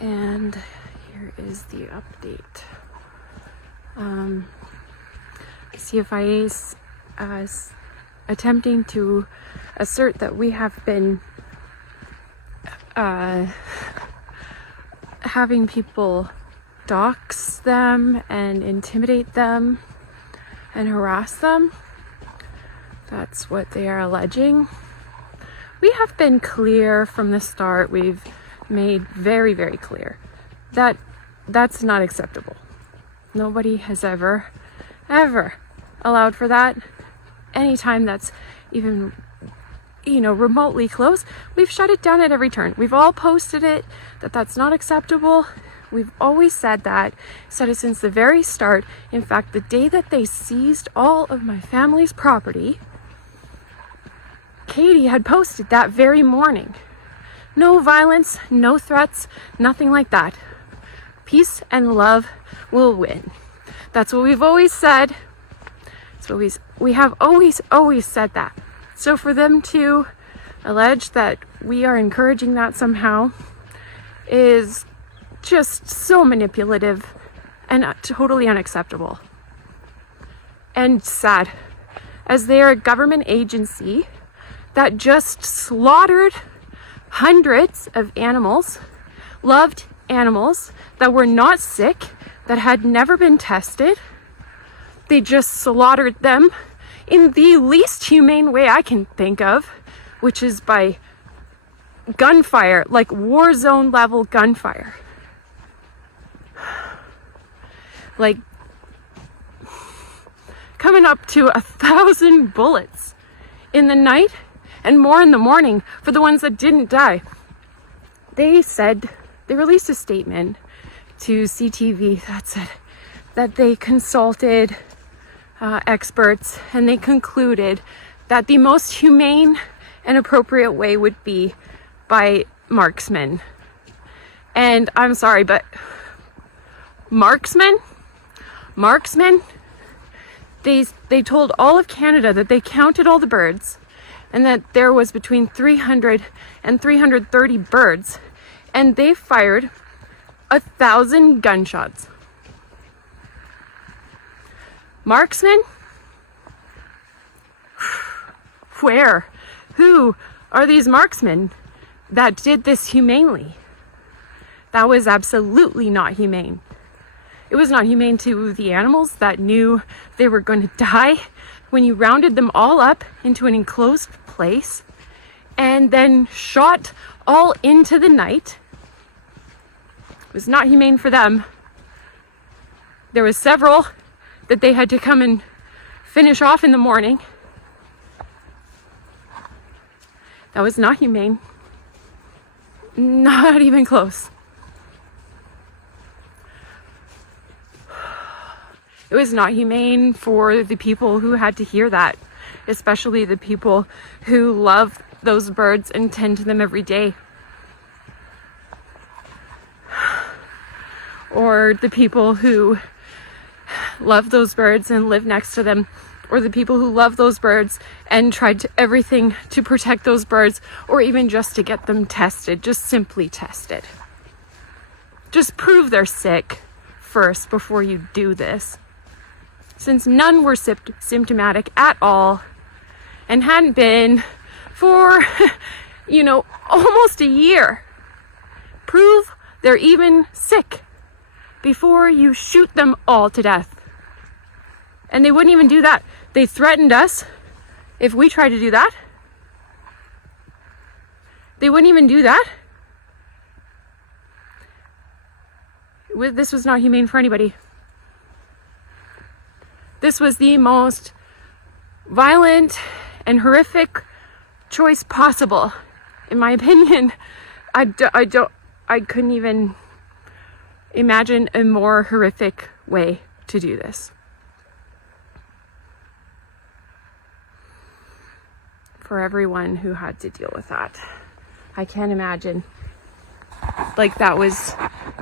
And here is the update. CFIA is attempting to assert that we have been having people dox them and intimidate them and harass them. That's what they are alleging. We have been clear from the start. We've made very, very clear that that's not acceptable. Nobody has ever allowed for that. Anytime that's even, remotely close, we've shut it down at every turn. We've all posted it, that that's not acceptable. We've always said it since the very start. In fact, the day that they seized all of my family's property, Katie had posted that very morning. No violence, no threats, nothing like that. Peace and love will win. That's what we've always said. We have always said that. So for them to allege that we are encouraging that somehow is just so manipulative and totally unacceptable. And sad, as they are a government agency that just slaughtered hundreds of animals, loved animals that were not sick, that had never been tested. They just slaughtered them in the least humane way I can think of, which is by gunfire, like war zone level gunfire. Like coming up to 1,000 bullets in the night and more in the morning for the ones that didn't die. They released a statement to CTV that said that they consulted experts and they concluded that the most humane and appropriate way would be by marksmen. And I'm sorry, but marksmen, they told all of Canada that they counted all the birds and that there was between 300 and 330 birds, and they fired 1,000 gunshots. Marksmen? Where? Who are these marksmen that did this humanely? That was absolutely not humane. It was not humane to the animals that knew they were going to die when you rounded them all up into an enclosed place and then shot all into the night. It was not humane for them. There was several that they had to come and finish off in the morning. That was not humane. Not even close. It was not humane for the people who had to hear that, especially the people who love those birds and tend to them every day. Or the people who love those birds and live next to them, or the people who love those birds and tried everything to protect those birds, or even just to get them tested, just simply tested. Just prove they're sick first before you do this. Since none were symptomatic at all and hadn't been for, almost a year. Prove they're even sick before you shoot them all to death. And they wouldn't even do that. They threatened us if we tried to do that. They wouldn't even do that. This was not humane for anybody. This was the most violent and horrific choice possible, in my opinion. I couldn't even imagine a more horrific way to do this. For everyone who had to deal with that. I can't imagine. That was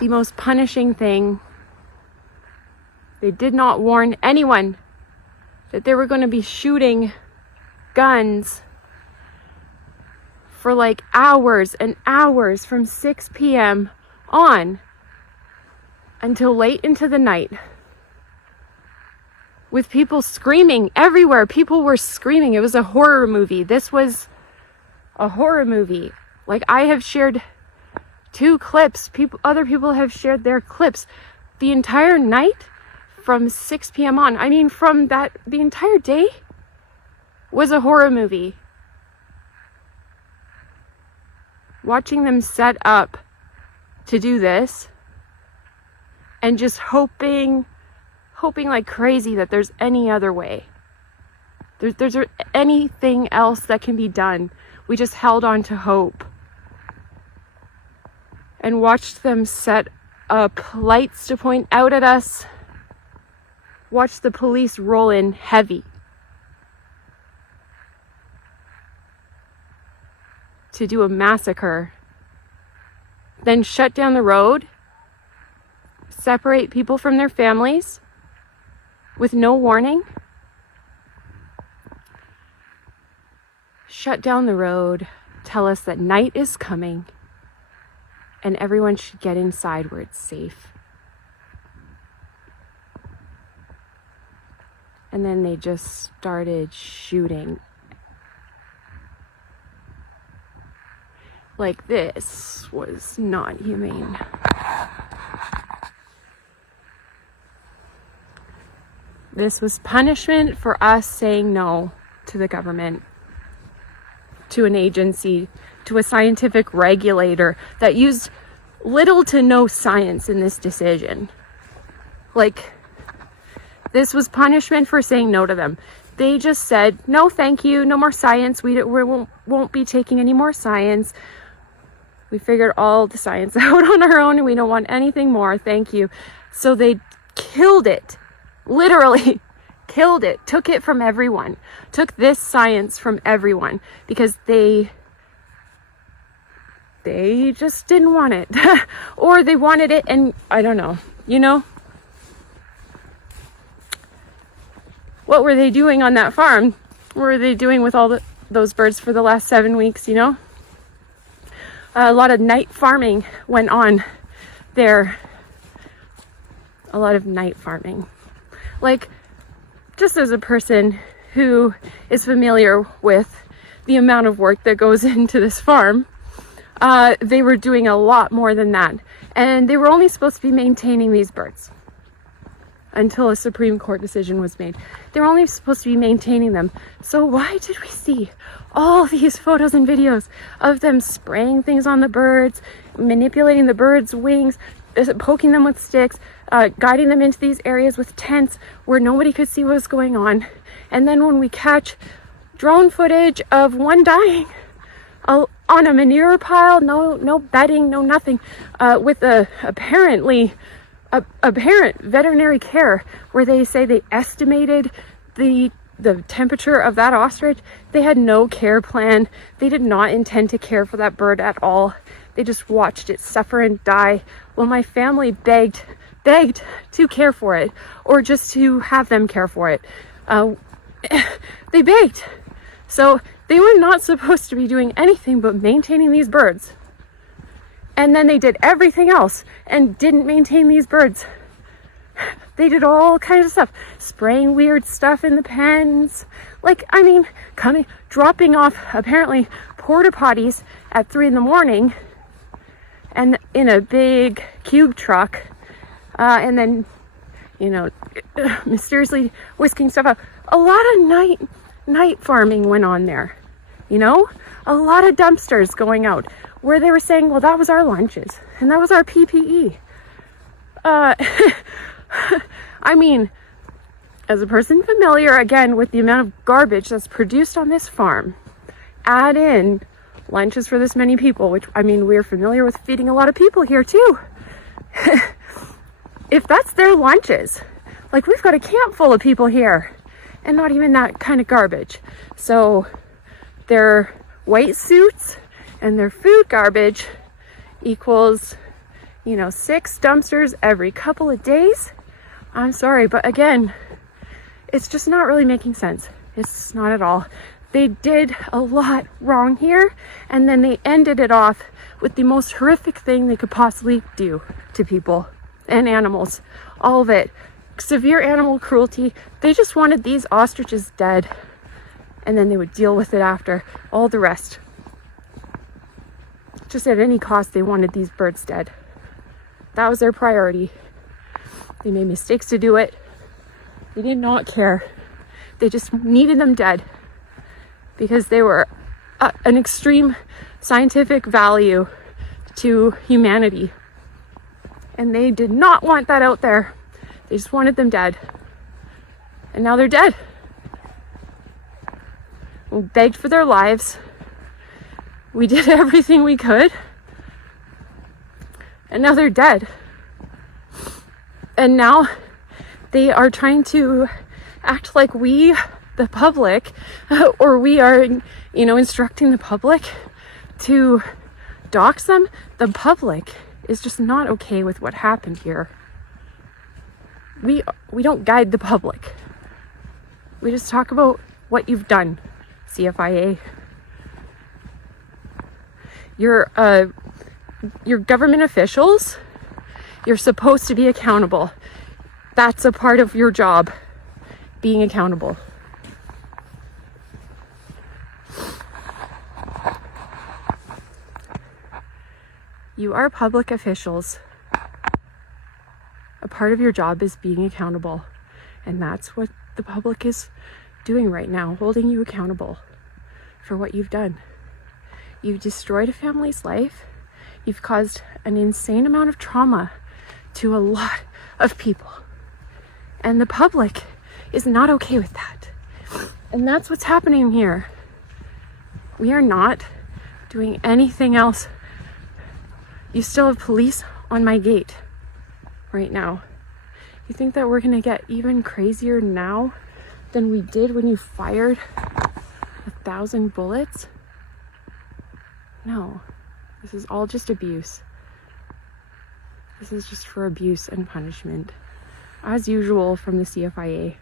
the most punishing thing. They did not warn anyone that they were going to be shooting guns for hours and hours from 6 p.m. on until late into the night with people screaming everywhere. People were screaming. It was a horror movie. This was a horror movie. Like, I have shared 2 clips. Other people have shared their clips. The entire night from 6 p.m. on. I mean, the entire day was a horror movie. Watching them set up to do this and just hoping like crazy that there's any other way. There's anything else that can be done. We just held on to hope and watched them set up lights to point out at us. Watched the police roll in heavy to do a massacre. Then shut down the road, separate people from their families with no warning. Shut down the road, tell us that night is coming and everyone should get inside where it's safe. And then they just started shooting. Like, this was not humane. This was punishment for us saying no to the government, to an agency, to a scientific regulator that used little to no science in this decision. Like, this was punishment for saying no to them. They just said, no, thank you, no more science. We won't be taking any more science. We figured all the science out on our own and we don't want anything more. Thank you. So they killed it. Literally killed it. Took it from everyone. Took this science from everyone because they just didn't want it. Or they wanted it and I don't know. You know? What were they doing on that farm? What were they doing with all those birds for the last 7 weeks, you know? A lot of night farming went on there. A lot of night farming. Like, just as a person who is familiar with the amount of work that goes into this farm, they were doing a lot more than that. And they were only supposed to be maintaining these birds until a Supreme Court decision was made. They were only supposed to be maintaining them. So why did we see all these photos and videos of them spraying things on the birds, manipulating the birds' wings, poking them with sticks, guiding them into these areas with tents where nobody could see what was going on? And then when we catch drone footage of one dying on a manure pile, no bedding, no nothing, with apparent veterinary care, where they say they estimated the temperature of that ostrich. They had no care plan. They did not intend to care for that bird at all. They just watched it suffer and die. Well, my family begged to care for it, or just to have them care for it. They begged. So they were not supposed to be doing anything but maintaining these birds. And then they did everything else and didn't maintain these birds. They did all kinds of stuff, spraying weird stuff in the pens. Like, I mean, dropping off apparently porta potties at 3 a.m. and in a big cube truck, and then, you know, mysteriously whisking stuff out. A lot of night farming went on there, you know, a lot of dumpsters going out where they were saying, well, that was our lunches and that was our PPE. I mean, as a person familiar, again, with the amount of garbage that's produced on this farm, add in lunches for this many people, which, I mean, we're familiar with feeding a lot of people here too. If that's their lunches, like, we've got a camp full of people here and not even that kind of garbage. So their white suits and their food garbage equals, you know, 6 dumpsters every couple of days. I'm sorry, but again, it's just not really making sense. It's not at all. They did a lot wrong here, and then they ended it off with the most horrific thing they could possibly do to people and animals. All of it. Severe animal cruelty. They just wanted these ostriches dead, and then they would deal with it after. All the rest. Just at any cost, they wanted these birds dead. That was their priority. They made mistakes to do it. They did not care. They just needed them dead because they were an extreme scientific value to humanity. And they did not want that out there. They just wanted them dead. And now they're dead. We begged for their lives. We did everything we could. And now they're dead. And now they are trying to act like we, the public, or we are, instructing the public to dox them. The public is just not okay with what happened here. We don't guide the public. We just talk about what you've done, CFIA. You're government officials. You're supposed to be accountable. That's a part of your job, being accountable. You are public officials. A part of your job is being accountable. And that's what the public is doing right now, holding you accountable for what you've done. You've destroyed a family's life. You've caused an insane amount of trauma to a lot of people. And the public is not okay with that. And that's what's happening here. We are not doing anything else. You still have police on my gate right now. You think that we're gonna get even crazier now than we did when you fired 1,000 bullets? No, this is all just abuse. This is just for abuse and punishment. As usual from the CFIA.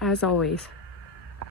As always.